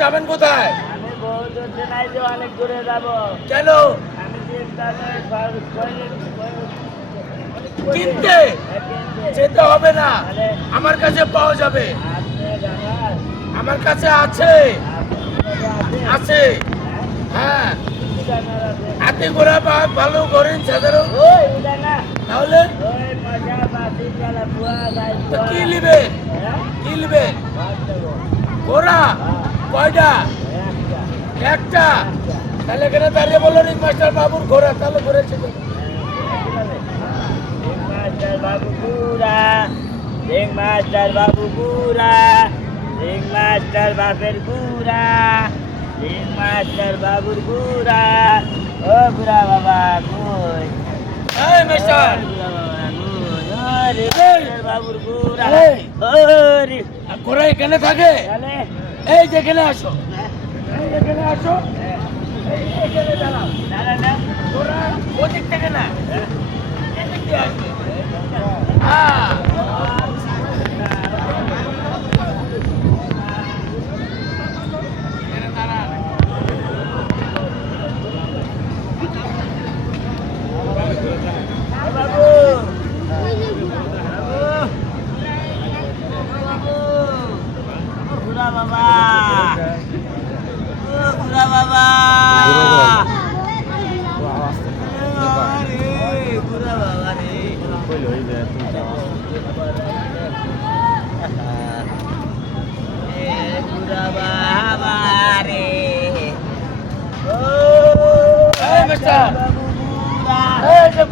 যাবেন কোথায়? অনেক দূরে যাবো। কেন? কিনতে যেতে হবে না, আমার কাছে পাওয়া যাবে। আমার কাছে আছে আছে হ্যাঁ, হাতে ঘোড়া ভালো করেন সাধারণ। তাহলে কি নিবে? কি নিবে? ঘোড়া কয়টা? একটা। তাহলে এখানে দাঁড়িয়ে বললো রিং মাস্টার বাবুর ঘোড়া, তাহলে ঘুরেছে বাবু পুরা রিং মাস্টার বাবু পুরা রিং মাস্টার বাপের পুরা রিং মাস্টার বাবুর পুরা। ও পুরা বাবা কই? এই মাস্টার বাবুর পুরা। ঘোড়া এখানে থাকে? এই যেখানে আসো, এই যেখানে আসো, এখানে দাঁড়াও। ঘোড়া ওদিক থেকে না, এদিক দিয়ে আসবে। হ্যাঁ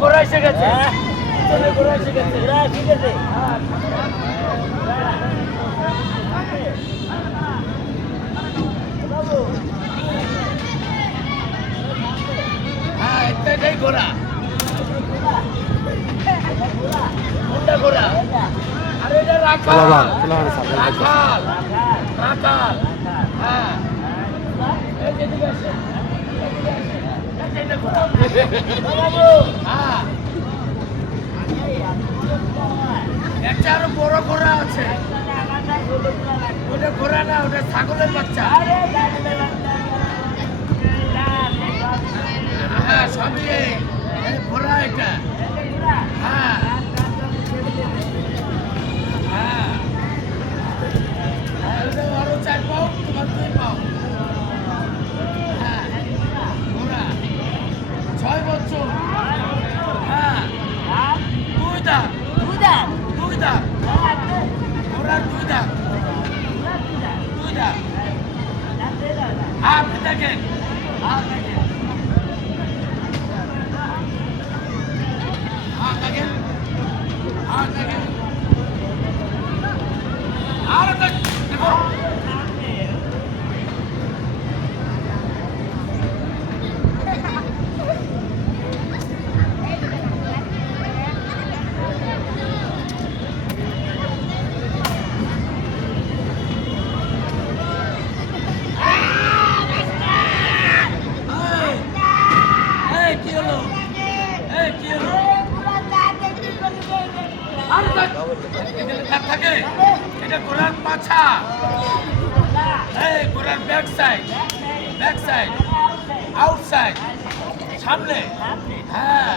ঘোড়া এসে গেছে, ঘোড়া এসে গেছে, ঠিক আছে। হ্যাঁ এটাই ঘোড়া। কোনটা ঘোড়া? আরে এটা রাখাল, রাখাল, রাখাল। হ্যাঁ এদিকে আসে, একটা আরো বড় ঘোড়া আছে। ওটা ঘোড়া না, ওটা ছাগলের বাচ্চা। হ্যাঁ সবই ঘোড়া এটা। হ্যাঁ হ্যাঁ আরো 4 পাও, তোমার 2 পাও। হ্যাঁ ঘোড়া 6 বছর। হ্যাঁ 2 দাঁত, 2 দাঁত, 2 দাঁত। ঘোড়ার 2 দাঁত, 2 দাঁত। আপনি দেখেন, দেখেন, দেখেন, দেখেন, আর দেখো। থাকে এটা ঘোড়ার পাছা, এই ঘোড়ার back side, back side, outside, সামনে। হ্যাঁ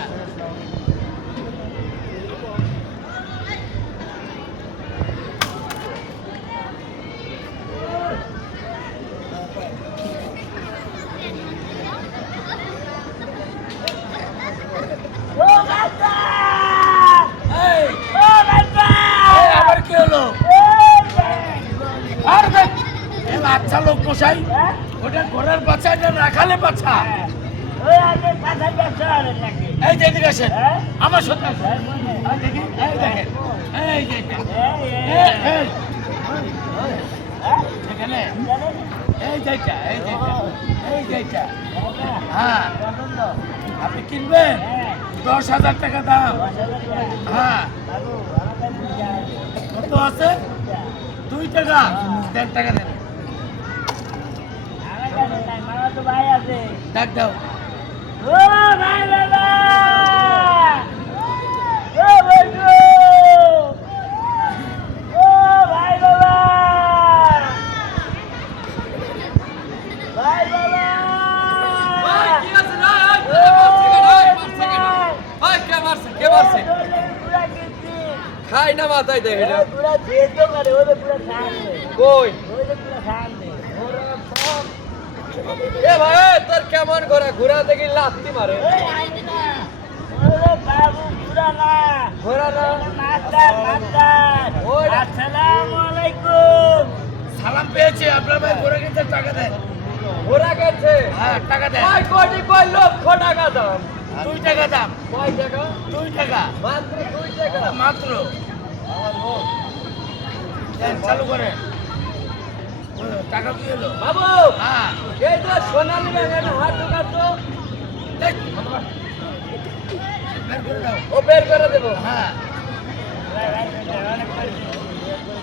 আচ্ছা লোক মশাই, ওটা ঘোড়ার বাচ্চা, এটা রাখালে বাচ্চা। এই যে এদিকে আসেন, আমার সাথে আসেন। এই দেখেন, এই যে এখানে, এই যেটা, এই যেটা, এই যেটা। হ্যাঁ আপনি কিনবেন? 10,000 টাকা দাম। হ্যাঁ কত আছে? 2 টাকা, 1.5 টাকা দেন। ডাক দাও। ও ভাই বাবা, ও বন্ধু, ও দেখে না পুরা যেতে পারে ওদের পুরা সামনে কই ওদের পুরা সামনে এ ভাই তোর কেমন ঘোরা ঘোরা দেখি লাত্তি মারে এই আইবি না ওরে বাবু পুরা না ঘোরা না মাস্টার মাস্টার ওই আসসালামু আলাইকুম সালাম পেয়েছে আপনার ভাই ঘোরা কিনতে টাকা দেন ঘোরা গেছে হ্যাঁ টাকা দেন কয় কোটি কয় লক্ষ টাকা দাম 2 টাকা দাম কয় টাকা 2 টাকা মাত্র 2 টাকা মাত্র দেন, চালু করে টাকা কি হলো বাবু হ্যাঁ এই তো সোনালী ব্যাংকের হাত ঢুকাতো দেখ, বের করে দাও ও বের করে দেবো হ্যাঁ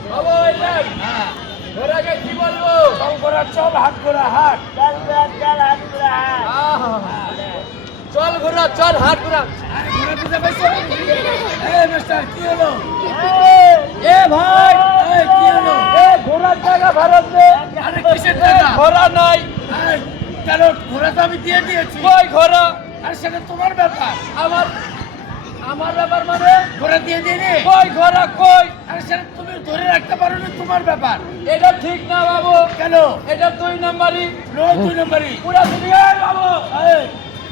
বাবু এই দেখ হ্যাঁ ঘোরাকে কি বলবো চল করা চল হাত করা হাট চল চল চল হাত পুরা চল ঘোরা চল হাট ঘোরা ঘোরা দিতে পাইছো এই মাস্টার কি হলো এ ভাই এই কি হলো এ ঘোরার টাকা ফেরত দে আরে কিসের টাকা ঘোরা নাই এই, কেন ঘোরা তো আমি দিয়ে দিয়েছি কই ঘোরা আর সেটা তোমার ব্যাপার আমার আমার ব্যাপার মানে ঘোরা দিয়ে দিয়ে নে কই ঘোরা কই আর সেটা তুমি ধরে রাখতে পারো না তোমার ব্যাপার এটা ঠিক না বাবু কেন এটা 2 নাম্বারই নো 2 নম্বরই পুরা দুনিয়া বাবু এই,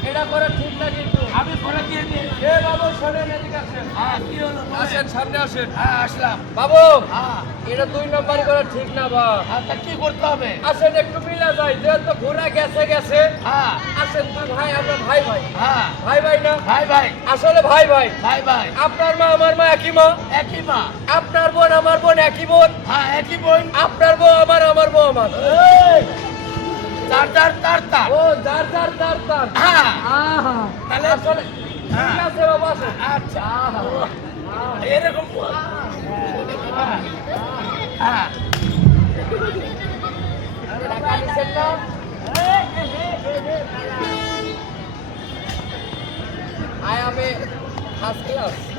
এটা করা ঠিক না কিন্তু আমি ঘোরা দিয়ে দিয়েছি এ বাবু শোনেন এদিকে আসেন হ্যাঁ কি হলো বলেন। আসেন সামনে আসেন হ্যাঁ আসলাম বাবু হ্যাঁ এটা 2 নাম্বারই করা ঠিক না বা হ্যাঁ, তা কি করতে হবে আসেন একটু মিলা যায় যেহেতু ঘোরা গেছে গেছে হ্যাঁ আসেন দুই ভাই আমরা ভাই ভাই হ্যাঁ ভাই ভাই না ভাই ভাই আসলে ভাই ভাই ভাই ভাই আপনার মা আমার মা একই মা একই মা আপনার বোন আমার বোন একই বোন হ্যাঁ একই বোন আপনার বউ আমার আমার বউ আমার তার তার তার তার ও যার যার তার তার হ্যাঁ আহা তাহলে আসলে হ্যাঁ। ঠিক আছে বাবা আসেন আচ্ছা আহা এরকম হ্যাঁ হ্যাঁ টাকা নিছেন না I am a first class.